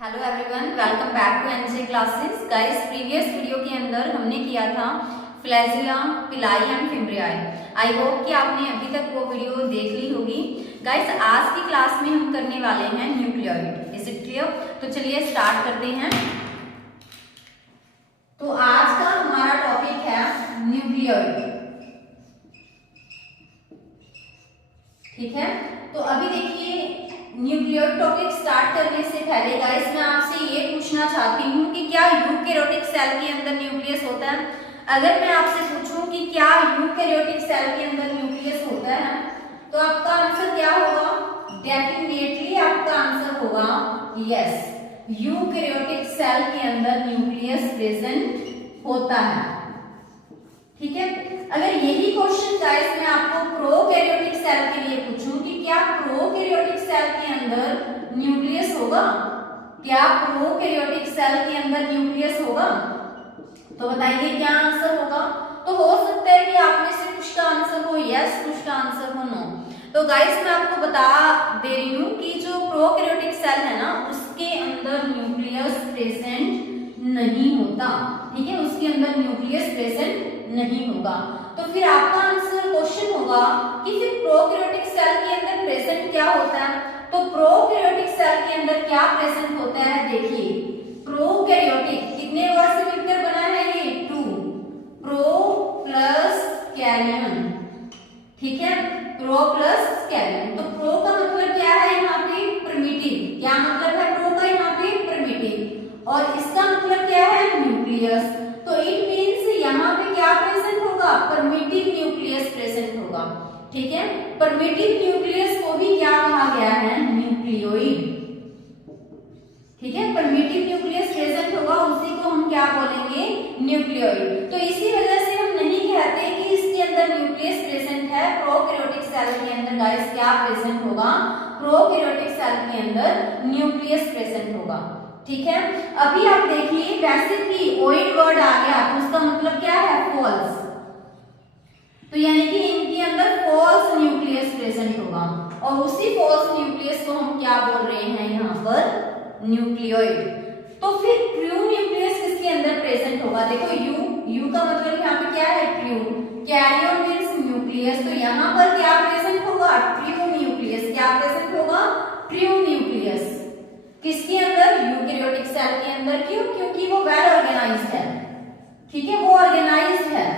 Hello everyone, welcome back to NJ classes. Guys, previous video के अंदर हमने किया था फ्लैजिला, पिलाई एंड फिम्ब्रियाई। आई होप कि आपने अभी तक वो वीडियो देख ली होगी। गाइस, आज की क्लास में हम करने वाले हैं न्यूक्लियोइड। Is it clear? तो चलिए स्टार्ट करते हैं। तो आज का हमारा टॉपिक है न्यूक्लियोइड। ठीक है, तो अभी देखिए, न्यूक्लियोइड टॉपिक स्टार्ट करने से पहले गाइस मैं आपसे ये पूछना चाहती हूँ कि क्या यूकेरियोटिक सेल के अंदर न्यूक्लियस होता है? अगर मैं आपसे पूछूं कि क्या यूकेरियोटिक सेल के अंदर न्यूक्लियस होता है, तो आपका आंसर क्या होगा? डेफिनेटली आपका आंसर होगा यस, यूकेरियोटिक सेल के अंदर न्यूक्लियस प्रेजेंट होता है। ठीक है, अगर यही क्वेश्चन गाइस मैं आपको प्रोकैरियोटिक सेल के लिए पूछूं कि क्या प्रोकैरियोटिक सेल के अंदर न्यूक्लियस होगा? क्या प्रोकैरियोटिक सेल के अंदर न्यूक्लियस होगा? तो बताइए क्या आंसर होगा? तो हो सकता है कि आप में से कुछ का आंसर हो यस, कुछ का आंसर हो नो। तो गाइस मैं आपको बता दे रही हूँ कि जो प्रोकैरियोटिक सेल है ना, उसके अंदर न्यूक्लियस प्रेजेंट नहीं होता। ठीक है, उसके अंदर न्यूक्लियस प्रेजेंट नहीं होगा। तो फिर आपका आंसर क्वेश्चन होगा कि फिर प्रोकैरियोटिक सेल के अंदर प्रेजेंट क्या होता है? तो प्रोकैरियोटिक सेल के अंदर क्या प्रेजेंट होता है? देखिए, प्रोकैरियोटिक कितने वर्ड से मिलकर बना है? ये टू, प्रो प्लस कैरियन। ठीक है, प्रो प्लस कैरियन। तो प्रो का मतलब क्या है यहाँ पे? प्रिमिटिव। क्या मतलब है प्रो का यहाँ पे? प्रिमिटिव। और इसका मतलब क्या है? न्यूक्लियस। तो इट मीन्स यहाँ पे क्या प्रेजेंट होगा? परमिटिव न्यूक्लियस प्रेजेंट होगा। ठीक है, परमिटिव न्यूक्लियस को भी क्या कहा गया है? न्यूक्लियोइड। ठीक है, परमिटिव न्यूक्लियस प्रेजेंट होगा, उसी को हम क्या बोलेंगे? न्यूक्लियोइड। तो इसी वजह से हम नहीं कहते कि इसके अंदर न्यूक्लियस प्रेजेंट है। प्रोकैरियोटिक सेल के अंदर गाइस क्या प्रेजेंट होगा? प्रोकैरियोटिक सेल के अंदर न्यूक्लियस प्रेजेंट होगा। ठीक है, अभी आप देखिए, वैसे भी ओइड वर्ड आ गया तो उसका मतलब क्या है? फॉल्स। तो यानी कि इनके अंदर फॉल्स न्यूक्लियस प्रेजेंट होगा, और उसी फॉल्स न्यूक्लियस को हम क्या बोल रहे हैं यहाँ पर? न्यूक्लियोइड। तो फिर ट्रू न्यूक्लियस किसके अंदर प्रेजेंट होगा? देखो, यू का मतलब यहाँ पे क्या है? ट्रू। कैरियन मीन्स न्यूक्लियस, तो यहाँ पर क्या प्रेजेंट होगा? True nucleus. क्या प्रेजेंट होगा? True nucleus. किसके अंदर? यूकेरियोटिक सेल के अंदर। क्यों? क्योंकि वो वेल ऑर्गेनाइज्ड है। ठीक है, वो ऑर्गेनाइज्ड है।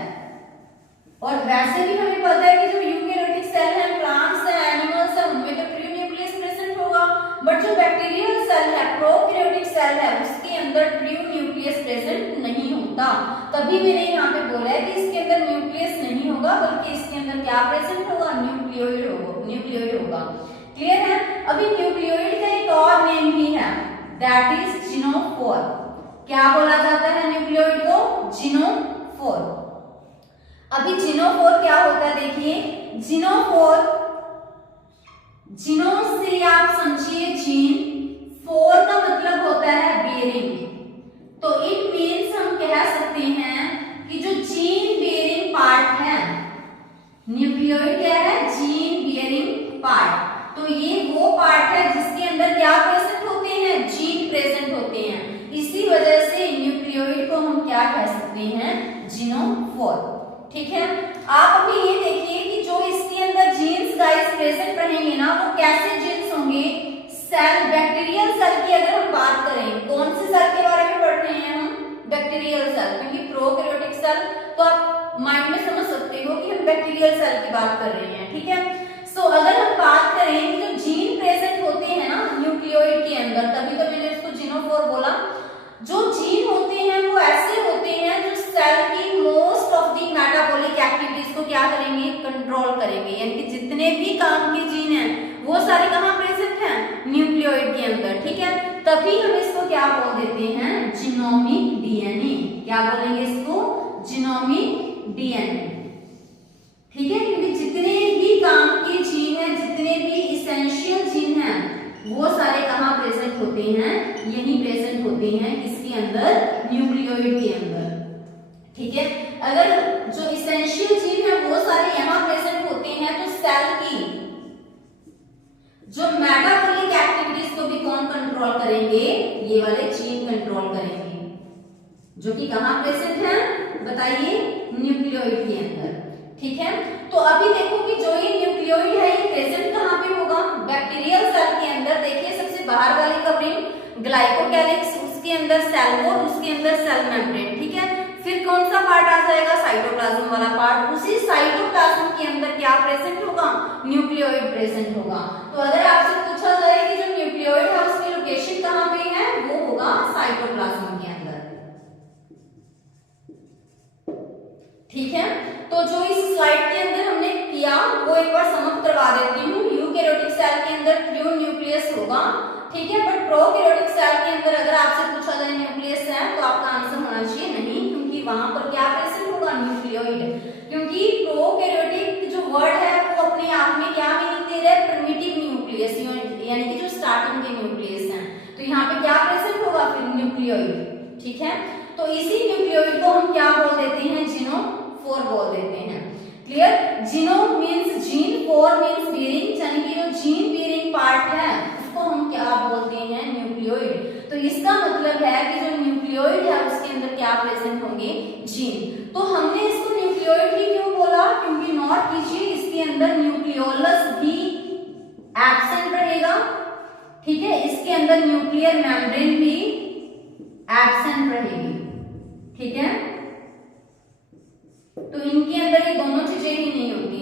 और वैसे भी हमें पता है कि जो यूकेरियोटिक सेल है, प्लांट्स है, एनिमल्स है, उनमें तो ट्रू न्यूक्लियस प्रेजेंट होगा। बट जो बैक्टीरियल सेल है, प्रोकैरियोटिक सेल है, उसके अंदर ट्रू न्यूक्लियस प्रेजेंट नहीं होता। तभी मैंने यहाँ पे बोला है कि इसके अंदर न्यूक्लियस नहीं होगा, बल्कि इसके अंदर क्या प्रेजेंट होगा? न्यूक्लियोइड होगा। न्यूक्लियोइड होगा। क्लियर है? अभी न्यूक्लियोइड का एक और नेम भी है, दैट इज जिनोफोर। क्या बोला जाता है न्यूक्लियोइड को? जिनोफोर। अभी जिनोफोर क्या होता है? देखिए, जिनोफोर, जिनो से आप समझिए जीन, फोर का मतलब होता है बेरिंग। तो इट मीन्स हम कह सकते हैं कि जो जीन बेरिंग पार्ट है, न्यूक्लियोइड क्या है? Gene bearing part. तो ये वो पार्ट है जिसके अंदर क्या प्रेजेंट होते हैं? जीन प्रेजेंट होते हैं। इसी वजह से न्यूक्लियोइड को हम क्या कह सकते हैं? जिनोफोर। ठीक है, आप अभी ये देखिए कि जो इसके अंदर जीन्स गाइस प्रेजेंट रहेंगे ना, वो कैसे जीन्स होंगे? सेल, बैक्टीरियल सेल की अगर हम बात करें, कौन से सेल के बारे में पढ़ रहे हैं हम? Bacterial cell. क्योंकि प्रोकैरियोटिक सेल तो आप माइंड में समझ सकते हो कि हम बैक्टीरियल सेल की बात कर रहे हैं। ठीक है, सो अगर हम बात करें कि जो जीन प्रेजेंट होते हैं ना न्यूक्लियोइड के अंदर, तभी तो मैंने इसको जिनोफोर बोला। जो जीन होते हैं वो ऐसे होते हैं जो सेल की most of the metabolic activities को क्या करेंगे? कंट्रोल करेंगे। यानी कि जितने भी काम के जीन हैं वो सारे कहाँ प्रेजेंट हैं? न्यूक्लियोइड के अंदर। ठीक है, तभी हम इसको क्या बोल देते हैं? Genomic DNA. क्या बोलेंगे इसको? Genomic DNA. ठीक है, क्योंकि जितने भी काम के जीन हैं, जितने भी इसेंशियल जीन हैं, वो सारे कहाँ प्रेजेंट होते हैं? यही प्रेजेंट होते हैं किसके अंदर? न्यूक्लियोइड के अंदर। ठीक है, अगर जो इसेंशियल जीन है वो सारे यहाँ प्रेजेंट होते हैं, तो सेल की जो मेटाबॉलिक एक्टिविटीज को भी कौन कौन कंट्रोल करेंगे, ये वाले जीन कंट्रोल करेंगे, जो कि कहाँ प्रेजेंट है बताइए, न्यूक्लियोइड के अंदर। ठीक है, तो अभी देखो कि जो ये न्यूक्लियोइड है ये प्रेजेंट कहाँ पे होगा, बैक्टीरियल सेल के अंदर। देखिए सबसे बाहर वाली कवरिंग ग्लाइकोकैलिक्स, उसके अंदर सेल वॉल, उसके अंदर सेल मेम्ब्रेन। ठीक है, फिर कौन सा पार्ट आ जाएगा, साइटोप्लाज्म वाला पार्ट। उसी साइटोप्लाज्म के अंदर क्या प्रेजेंट होगा, न्यूक्लियोइड प्रेजेंट होगा। तो अगर आपसे पूछा जाए कि जो न्यूक्लियोइड है उसकी लोकेशन कहाँ पे है, वो होगा साइटोप्लाज्म के अंदर। ठीक है, तो जो इस स्लाइड के अंदर हमने किया वो एक बार समाप्त करवा देती हूँ। यूकैरियोटिक सेल के अंदर प्यूर न्यूक्लियस होगा, ठीक है, बट प्रोकैरियोटिक सेल के अंदर अगर आपसे पूछा जाए न्यूक्लियस है तो आपका आंसर होना चाहिए नहीं, क्योंकि वहां पर क्या प्रेजेंट होगा, न्यूक्लियोइड। क्योंकि प्रोकैरियोटिक जो वर्ड है वो अपने आप में क्या मीनिंग दे रहा है, प्रिमिटिव न्यूक्लियस, यानी कि जो स्टार्टिंग के न्यूक्लियस हैं। तो यहाँ पे क्या प्रेजेंट होगा, फिर न्यूक्लियोइड। ठीक है, तो इसी न्यूक्लियोइड को हम क्या बोल देते हैं, जीनोफोर बोल देते हैं। Clear, geno means gene, phore means bearing, यानी कि जो जीन बेयरिंग पार्ट है उसको हम क्या बोलते हैं, न्यूक्लियोइड। तो इसका मतलब है कि जो न्यूक्लियोइड है उसके अंदर क्या प्रेजेंट होंगे, जीन। तो हमने इसको न्यूक्लियोइड ही क्यों बोला, क्योंकि नोट कीजिए इसके अंदर न्यूक्लियोलस भी एब्सेंट रहेगा। ठीक है, इसके अंदर न्यूक्लियर मेम्ब्रेन भी एब्सेंट रहेगी। ठीक है, तो इनके अंदर ये दोनों चीजें ही नहीं होती।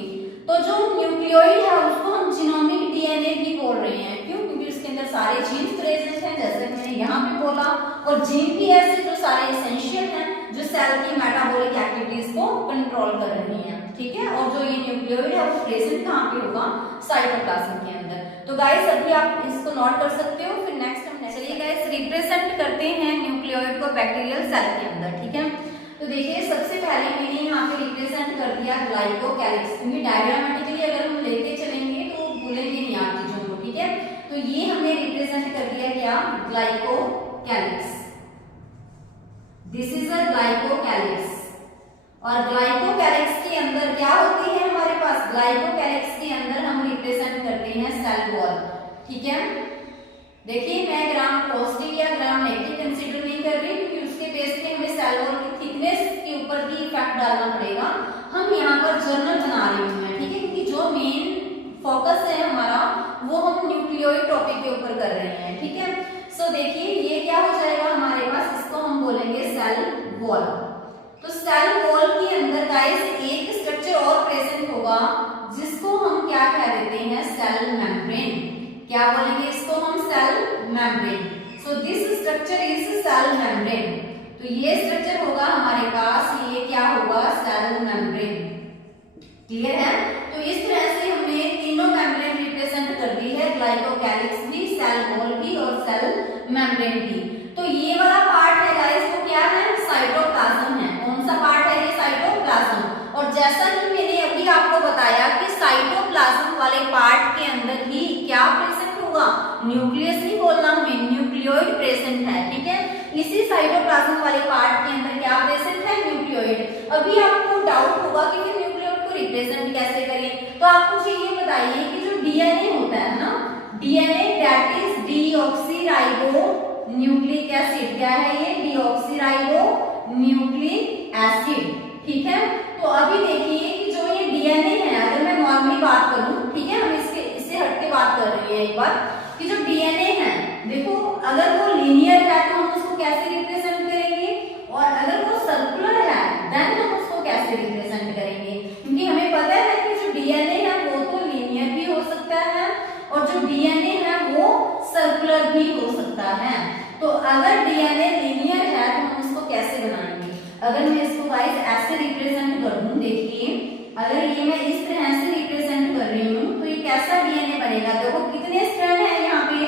तो जो न्यूक्लियोइड है उसको हम जीनोमिक डीएनए भी बोल रहे हैं। क्यों, क्योंकि उसके अंदर सारे जीन प्रेजेंट हैं, जैसे मैंने यहाँ पे बोला। और जीन भी ऐसे जो सारे एसेंशियल हैं, जो सेल की मेटाबॉलिक एक्टिविटीज को कंट्रोल कर रही हैं। ठीक है, और जो ये न्यूक्लियोइड है वो प्रेजेंट कहाँ पे होगा, साइटोप्लाज्म के अंदर। तो गाइस अभी आप इसको नोट कर सकते हो। फिर नेक्स्ट हम चलिए गाइस रिप्रेजेंट करते हैं न्यूक्लियोइड को बैक्टीरियल सेल के अंदर। ठीक है, तो देखिए सबसे पहले मैंने यहाँ पे रिप्रेजेंट कर दिया ग्लाइकोकैलिक्स, क्योंकि डायग्रामेटिकली अगर हम लेते चलेंगे तो भूलेंगे नहीं आप चीजों को। ठीक है, तो ये हमने रिप्रेजेंट कर दिया क्या, glycocalyx. This is a glycocalyx. और ग्लाइकोकैलिक्स के अंदर क्या होती है हमारे पास, ग्लाइकोकैलिक्स के अंदर हम रिप्रेजेंट करते हैं सेल वॉल। ठीक है, देखिए मैं ग्राम पॉजिटिव या ग्राम नेगेटिव कंसीडर नहीं कर रही, क्योंकि उसके बेस पे हमें सेल वॉल की थिकनेस के ऊपर भी इफेक्ट डालना पड़ेगा। हम यहाँ पर जर्नल बना रहे हैं। ठीक है, क्योंकि जो मेन फोकस है हमारा वो हम न्यूक्लियोइड टॉपिक के ऊपर कर रहे हैं। ठीक है, सो देखिए ये क्या हो जाएगा हमारे पास, इसको हम बोलेंगे सेल वॉल। तो सेल वॉल के अंदर गाइस एक स्ट्रक्चर और प्रेजेंट होगा जिसको हम क्या कह देते हैं, सेल मेम्ब्रेन। क्या बोलेंगे इसको हम, cell membrane. So this structure is cell membrane. तो ये स्ट्रक्चर होगा हमारे पास, ये क्या होगा, सेल मेम्ब्रेन। क्लियर है, तो इस तरह से हमने तीनों मेम्ब्रेन रिप्रेजेंट कर दी है, ग्लाइकोकैलिक्स भी, सेल वॉल भी और सेल मेम्ब्रेन भी। तो ये वाला पार्ट है गाइस वो क्या है, साइटोप्लाज्म है। कौन सा पार्ट है ये, साइटोप्लाज्म। और जैसा कि मैंने अभी आपको बताया कि साइटोप्लाज्म वाले पार्ट के अंदर ही क्या प्रेजेंट होगा, न्यूक्लियस नहीं बोलना हमें, न्यूक्लियोइड प्रेजेंट है। ठीक है, इसी साइटोप्लाज्म वाले पार्ट के अंदर क्या प्रेजेंट है, न्यूक्लियोइड। अभी आपको डाउट होगा कि फिर न्यूक्लियोइड को रिप्रेजेंट कैसे करें, तो आप मुझे ये बताइए कि जो डीएनए होता है ना, DNA that is deoxyribo nucleic acid. क्या है ये, डीऑक्सीराइबो न्यूक्लिक एसिड। ठीक है, तो अभी देखिए कि जो ये डीएनए है, अगर मैं नॉर्मली बात करूं, ठीक है, हम इससे हटके बात कर रहे हैं एक बार, कि जो डीएनए है देखो, अगर वो लीनियर है तो हम उसको कैसे रिप्रेजेंट करेंगे, और अगर वो सर्कुलर है देन हम उसको कैसे रिप्रेजेंट करेंगे। क्योंकि हमें पता है कि जो डीएनए है वो तो लीनियर भी हो सकता है और जो डीएनए है वो सर्कुलर भी हो सकता है। तो अगर डीएनए लीनियर है तो हम उसको कैसे बनाएंगे, अगर मैं इसको गाइस ऐसे रिप्रेजेंट कर दूं, देखिए अगर ये मैं इस तरह से रिप्रेजेंट कर रही हूँ तो ये कैसा डीएनए बनेगा। देखो कितने स्ट्रैंड है यहाँ पे,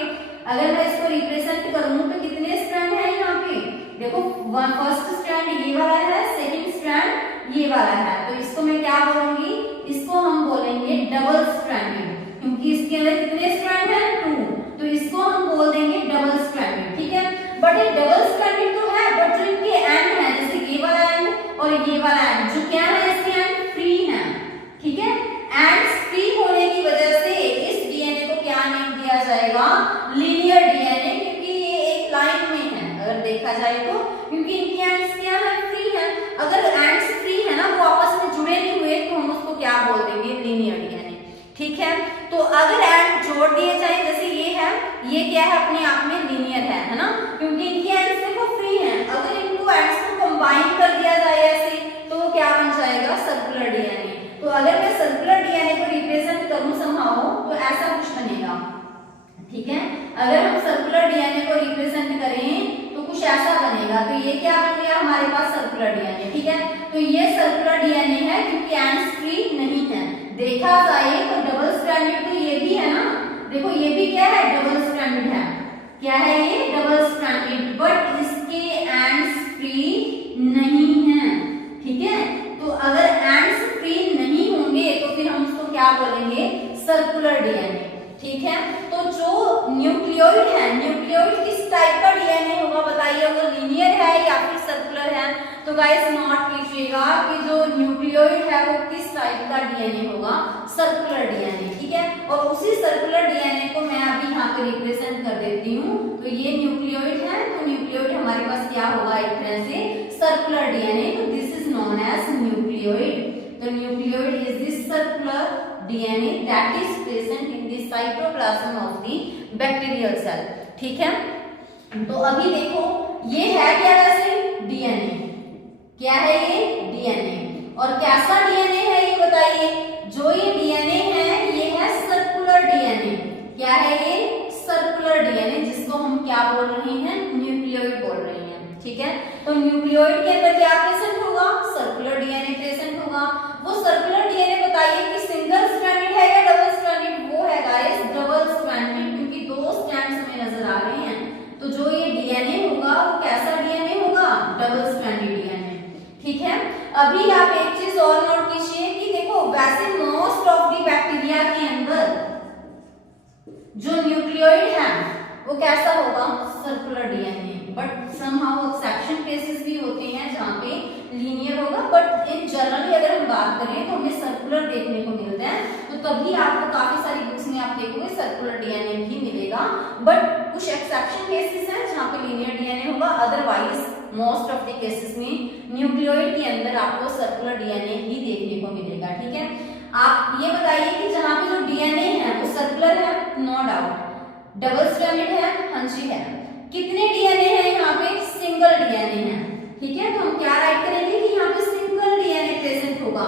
अगर मैं इसको रिप्रेजेंट करूँ तो कितने स्ट्रैंड है यहाँ पे, देखो फर्स्ट स्ट्रैंड ये वाला है, सेकंड स्ट्रैंड ये वाला है। तो इसको मैं क्या बोलूंगी, इसको हम बोलेंगे डबल स्ट्रैंडेड, क्योंकि इसके अंदर कितने स्ट्रैंड है, 2, तो इसको हम बोल देंगे डबल स्ट्रैंडेड। ठीक है, बट ये डबल स्ट्रैंडेड तो है, बट जो इनके एंड है, जैसे ये वाला एंड और ये वाला एंड, जो क्या है इसके एंड फ्री है। ठीक है, एंड्स फ्री होने की वजह से इस डीएनए को क्या नेम दिया जाएगा, लीनियर डीएनए देखा जाए तो, क्योंकि इनकी एंड्स क्या है, फ्री है। अगर एंड्स फ्री है ना, वो आपस में जुड़े नहीं हुए, तो हम उसको क्या बोल देंगे, लीनियर डीएनए। ठीक है, तो अगर एंड जोड़ दिए जाए, जैसे ये है, ये क्या है, अपने आप में लीनियर है ना, क्योंकि इनकी एंड्स देखो फ्री है। अगर इनको एंड्स को कंबाइन कर दिया जाए ऐसे, तो वो क्या बन जाएगा, सर्कुलर डीएनए। तो अगर मैं सर्कुलर डीएनए को रिप्रेजेंट करूं समहाउ, तो ऐसा कुछ बनेगा। ठीक है, अगर हम सर्कुलर डीएनए को रिप्रेजेंट करें तो कुछ ऐसा बनेगा। तो ये क्या बन गया हमारे पास, सर्कुलर डीएनए। ठीक है, तो ये सर्कुलर डीएनए है, क्योंकि एंड्स फ्री नहीं है। देखा जाए तो डबल स्ट्रैंडेड तो ये भी है ना, देखो ये भी क्या है, डबल स्ट्रैंडेड है। क्या है ये, डबल स्ट्रैंडेड, बट इसके एंड्स फ्री नहीं है। ठीक है, तो अगर एंड्स फ्री नहीं होंगे तो फिर हम उसको क्या बोलेंगे, सर्कुलर डीएनए। ठीक है, तो जो न्यूक्लियोइड है, न्यूक्लियोइड किस टाइप का डीएनए होगा बताइए, अगर लीनियर है या फिर सर्कुलर है। तो गाइस नोट कीजिएगा कि जो न्यूक्लियोइड है वो किस टाइप का डीएनए होगा, सर्कुलर डीएनए। ठीक है, और उसी सर्कुलर डीएनए को मैं अभी यहाँ पे रिप्रेजेंट कर देती हूँ। तो ये न्यूक्लियोइड है, तो न्यूक्लियोइड हमारे पास क्या होगा, एक तरह से सर्कुलर डीएनए। तो this is known as nucleoid. तो nucleoid is this circular DNA that is present in the cytoplasm of the bacterial cell। ठीक है, तो अभी देखो ये है क्या, वैसे डीएनए, क्या है ये, डीएनए। और कैसा डीएनए है ये बताइए, जो ये डीएनए है ये है सर्कुलर डीएनए। क्या है ये, सर्कुलर डीएनए, जिसको हम क्या बोल रहे हैं, न्यूक्लियोइड बोल रहे हैं। ठीक है, तो न्यूक्लियोइड के अंदर क्या प्रेजेंट होगा, सर्कुलर डीएनए प्रेजेंट होगा। वो सर्कुलर डीएनए बताइए कि सिंगल स्ट्रैंडेड है या डबल स्ट्रैंडेड, वो है गाइस डबल स्ट्रैंडेड, क्योंकि दो स्ट्रैंड्स हमें नजर आ रहे हैं। तो जो ये डीएनए होगा वो कैसा डीएनए होगा, डबल स्ट्रैंडेड डीएनए। ठीक है, अभी आप एक चीज और नोट कीजिए कि देखो वैसे मोस्ट ऑफ द बैक्टीरिया के अंदर जो न्यूक्लियोइड है वो कैसा होगा, circular DNA. But somehow exception cases भी होते हैं जहाँ पे लीनियर होगा, बट इन जनरली अगर हम बात करें तो हमें सर्कुलर देखने को मिलता है। तो तभी आपको काफी सारी बुक्स में आप देखोगे सर्कुलर डीएनए भी मिलेगा, बट कुछ एक्सेप्शन केसेस हैं जहाँ पे लीनियर डीएनए होगा। Otherwise most of the cases में न्यूक्लियोइड के अंदर आपको सर्कुलर डीएनए ही देखने को मिलेगा। ठीक है, आप ये बताइए कि जहाँ पे जो डीएनए है वो सर्कुलर है, नो डाउट। डबल स्ट्रैंडेड है, हाँ जी है। कितने डीएनए हैं यहाँ पे, सिंगल डीएनए है। ठीक है, तो हम क्या राइट करेंगे कि यहाँ पे सिंगल डीएनए प्रेजेंट होगा।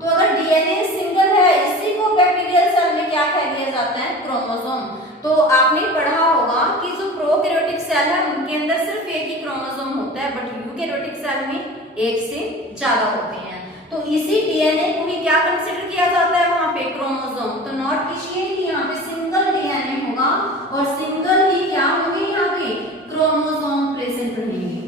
तो अगर डीएनए सिंगल है, इसी को बैक्टीरियल सेल में क्या कह दिया जाता है, क्रोमोसोम। तो आपने पढ़ा होगा कि जो प्रोकैरियोटिक सेल है उनके अंदर सिर्फ एक ही क्रोमोसोम होता है, बट यूकैरियोटिक सेल में एक से ज्यादा होते हैं। तो इसी डीएनए को ही क्या कंसीडर किया जाता है वहां पे, क्रोमोसोम। तो नोट कीजिए कि यहाँ पे सिंगल डीएनए होगा और सिंगल ही क्या होंगे, यहाँ पे क्रोमोसोम प्रेजेंट रहेंगे।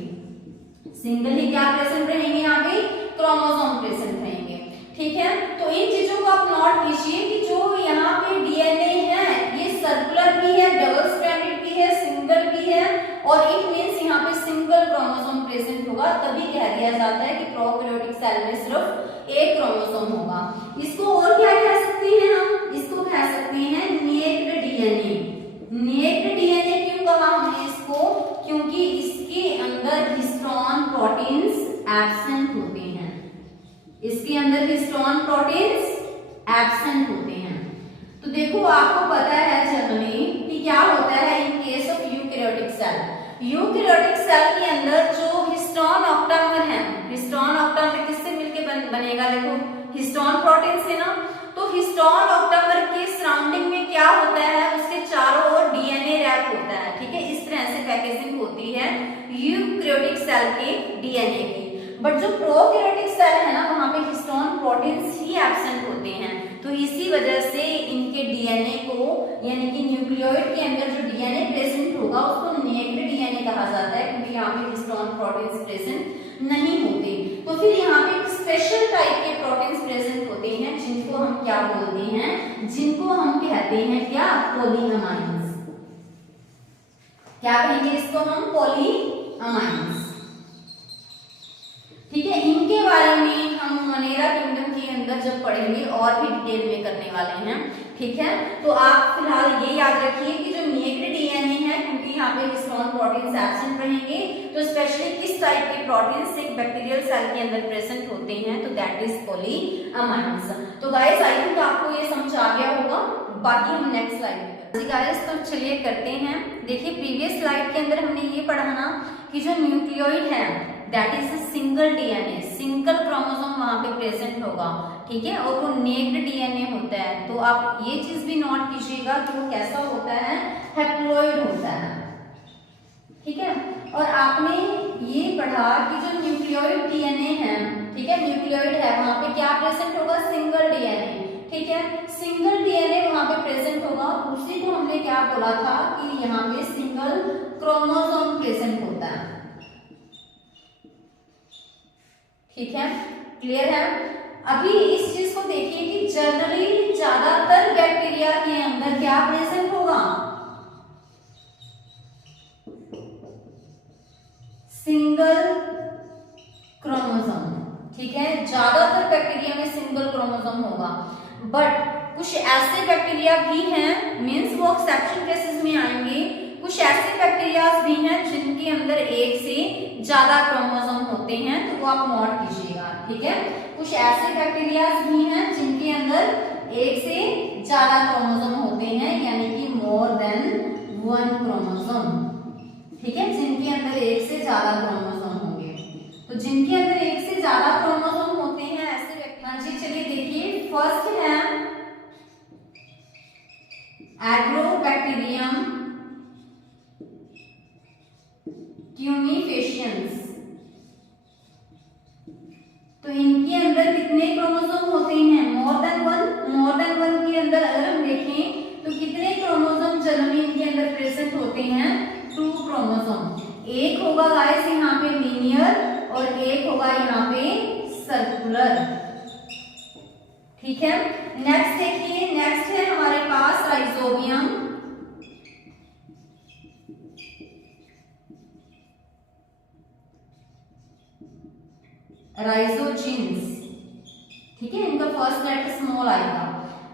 सिंगल ही क्या प्रेजेंट रहेंगे, यहाँ पे क्रोमोसोम प्रेजेंट रहेंगे। ठीक है, तो इन चीजों को आप नोट कीजिए कि जो यहाँ पे डीएनए है ये सर्कुलर भी है, डबल स्ट्रैंडेड भी है, सिंगल भी है, और इट मींस यहाँ पे सिंगल क्रोमोसोम प्रेजेंट होगा। तभी कह दिया जाता है कि प्रोकैरियोटिक सेल में सिर्फ एक क्रोमोसोम होगा। इसको और क्या कह सकते हैं हम, इसको कह सकते हैं नेक्ड डीएनए। नेक्ड डीएनए क्यों कहा हमने इसको, क्योंकि इसके अंदर हिस्टोन प्रोटीन्स एब्सेंट होते हैं। इसके अंदर हिस्टोन प्रोटीन्स एब्सेंट होते हैं। तो देखो आपको पता है जनरली कि क्या होता है in case of eukaryotic cell. Eukaryotic cell के अंदर जो हिस्टोन ऑक्टामर है, हिस्टोन ऑक्टामर किससे मिलके बनेगा, देखो हिस्टोन प्रोटीन से ना। तो हिस्टोन ऑक्टामर के सराउंडिंग में क्या होता है, उसके चारों ओर डीएनए रैप होता है। ठीक है, इस तरह से पैकेजिंग होती है यूकैरियोटिक सेल के डीएनए की। बट जो प्रोकैरियोटिक सेल है ना, वहां पे हिस्टोन प्रोटीन्स ही एब्सेंट होते हैं। तो इसी वजह से इनके डीएनए को, यानी कि न्यूक्लियोइड के अंदर जो डीएनए प्रेजेंट होगा उसको नेक्ड डीएनए कहा जाता है, क्योंकि यहाँ पे हिस्टोन प्रोटीन्स प्रेजेंट नहीं होते। तो फिर यहाँ पे स्पेशल टाइप के प्रोटीन्स प्रेजेंट होते हैं, जिनको हम क्या बोलते हैं, जिनको हम कहते हैं क्या, पॉलीअमाइन्स। क्या कहेंगे इसको हम, पॉलीअमाइन्स। ठीक है, इनके बारे में हम मोनेरा किंगडम के अंदर जब पढ़ेंगे और भी डिटेल में करने वाले हैं। ठीक है, तो आप फिलहाल ये याद रखिए कि जो नेक्ड डीएनए है, क्योंकि यहाँ पे हिस्टोन प्रोटीन्स एब्सेंट रहेंगे। तो स्पेशली किस टाइप के प्रोटीन्स एक बैक्टीरियल सेल के अंदर प्रेजेंट होते हैं, तो दैट इज पॉलीअमाइन्स। तो गाइस आई थिंक आपको ये समझ आ गया होगा। बाकी हम नेक्स्ट स्लाइड में गाइस तो चलिए करते हैं। देखिए प्रीवियस स्लाइड के अंदर हमने ये पढ़ा ना कि जो न्यूक्लियोइड है that is a single DNA, single chromosome वहां पे प्रेजेंट होगा, ठीक है, और वो नेक्ड डीएनए होता है। तो आप ये चीज भी नोट कीजिएगा कि वो कैसा होता है, हैप्लॉइड होता है, ठीक है। और आपने ये पढ़ा कि जो न्यूक्लियोइड डीएनए है, ठीक है, न्यूक्लियोइड है वहां पे क्या प्रेजेंट होगा, सिंगल डीएनए, ठीक है, सिंगल डीएनए वहां पे प्रेजेंट होगा। उसी को हमने क्या बोला था कि यहाँ पे सिंगल क्रोमोसोम प्रेजेंट होता है, ठीक है, क्लियर है। अभी इस चीज को देखिए कि जनरली ज्यादातर बैक्टीरिया के अंदर क्या प्रेजेंट होगा, सिंगल क्रोमोसोम, ठीक है, ज्यादातर बैक्टीरिया में सिंगल क्रोमोसोम होगा। बट कुछ ऐसे बैक्टीरिया भी हैं, मींस वो एक्सेप्शन केसेस में आएंगे, कुछ ऐसे बैक्टीरिया भी हैं जिनके अंदर एक से ज्यादा क्रोमोसोम होते हैं, तो वो आप नोट कीजिएगा, ठीक है। कुछ ऐसे बैक्टीरिया भी हैं जिनके अंदर एक से ज्यादा क्रोमोसोम होते हैं, यानी कि मोर देन वन क्रोमोसोम, ठीक है, जिनके अंदर एक से ज्यादा क्रोमोसोम होंगे। तो जिनके अंदर एक से ज्यादा क्रोमोसोम होते हैं ऐसे बैक्टीरिया, हाँ जी चलिए देखिए, फर्स्ट है एग्रोबैक्टीरियम ट्यूनिफेशियंस। तो इनके अंदर कितने क्रोमोसोम होते हैं, more than one. More than one के अंदर अगर हम देखें तो कितने क्रोमोसोम जनरली इनके अंदर प्रेजेंट होते हैं, 2 क्रोमोसोम। एक होगा गाइस यहाँ पे लीनियर और एक होगा यहाँ पे सर्कुलर, ठीक है। नेक्स्ट देखिए, नेक्स्ट है हमारे पास राइजोबियम, राइजोजिन्स, ठीक है, इनका फर्स्ट लेटर स्मॉल आएगा।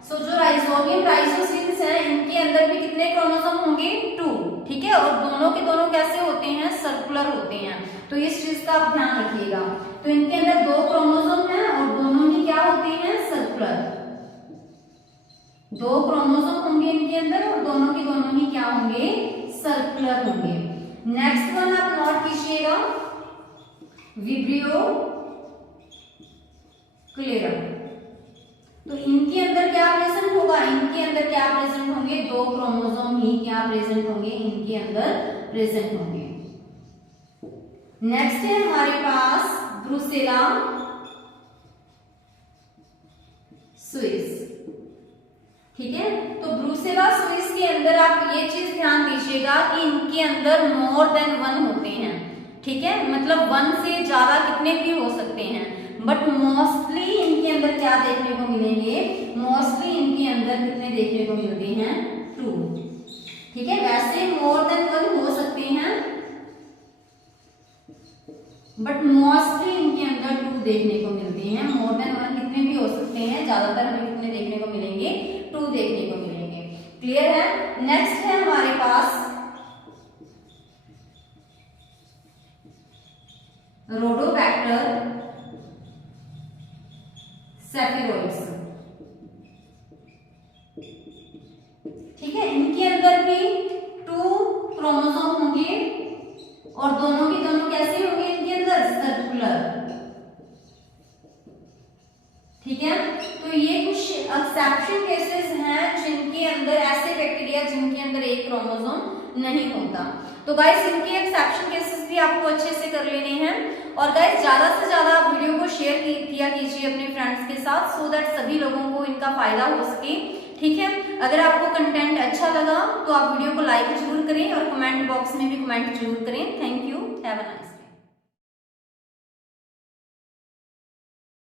सो जो राइजोबियम राइजोजिन्स है इनके अंदर भी कितने क्रोमोसोम होंगे, 2, ठीक है, और दोनों के दोनों कैसे होते हैं, सर्कुलर होते हैं। तो इस चीज का आप ध्यान रखिएगा। तो इनके अंदर 2 क्रोमोसोम हैं और दोनों ही क्या होते हैं, सर्कुलर। 2 क्रोमोसोम होंगे इनके अंदर और दोनों के दोनों ही क्या होंगे, सर्कुलर होंगे। नेक्स्ट वन आप नोट कीजिएगा, विब्रियो क्लेरम। तो इनके अंदर क्या प्रेजेंट होगा, इनके अंदर क्या प्रेजेंट होंगे, 2 क्रोमोसोम ही क्या प्रेजेंट होंगे, इनके अंदर प्रेजेंट होंगे। नेक्स्ट है हमारे पास ब्रुसेला स्विस, ठीक है। तो ब्रुसेला स्विस के अंदर आप ये चीज ध्यान दीजिएगा कि इनके अंदर मोर देन 1 होते हैं, ठीक है, मतलब 1 से ज्यादा कितने भी हो सकते हैं, बट मोस्टली इनके अंदर क्या देखने को मिलेंगे, मोस्टली इनके अंदर कितने देखने को मिलते हैं, 2, ठीक है। वैसे मोर देन 1 हो सकते हैं बट मोस्टली इनके अंदर 2 देखने को मिलते हैं। मोर देन 1 कितने भी हो सकते हैं, ज्यादातर हमें कितने देखने को मिलेंगे, 2 देखने को मिलेंगे, क्लियर है। नेक्स्ट है हमारे पास रोडोबैक्टर सेफिरोइड्स, ठीक है, इनके अंदर भी 2 क्रोमोसोम होंगे और दोनों के दोनों कैसे होंगे, इनके अंदर सर्कुलर, ठीक है। तो ये कुछ एक्सेप्शन केसेस हैं जिनके अंदर ऐसे बैक्टीरिया जिनके अंदर एक क्रोमोसोम नहीं होता। तो गाइस इनके एक्सेप्शन केसेस भी आपको अच्छे से कर लेने हैं। और गाइस ज्यादा से ज्यादा वीडियो को शेयर किया कीजिए अपने फ्रेंड्स के साथ, सो दैट सभी लोगों को इनका फायदा हो सके, ठीक है। अगर आपको कंटेंट अच्छा लगा तो आप वीडियो को लाइक जरूर करें और कमेंट बॉक्स में भी कमेंट जरूर करें। Thank you, have a nice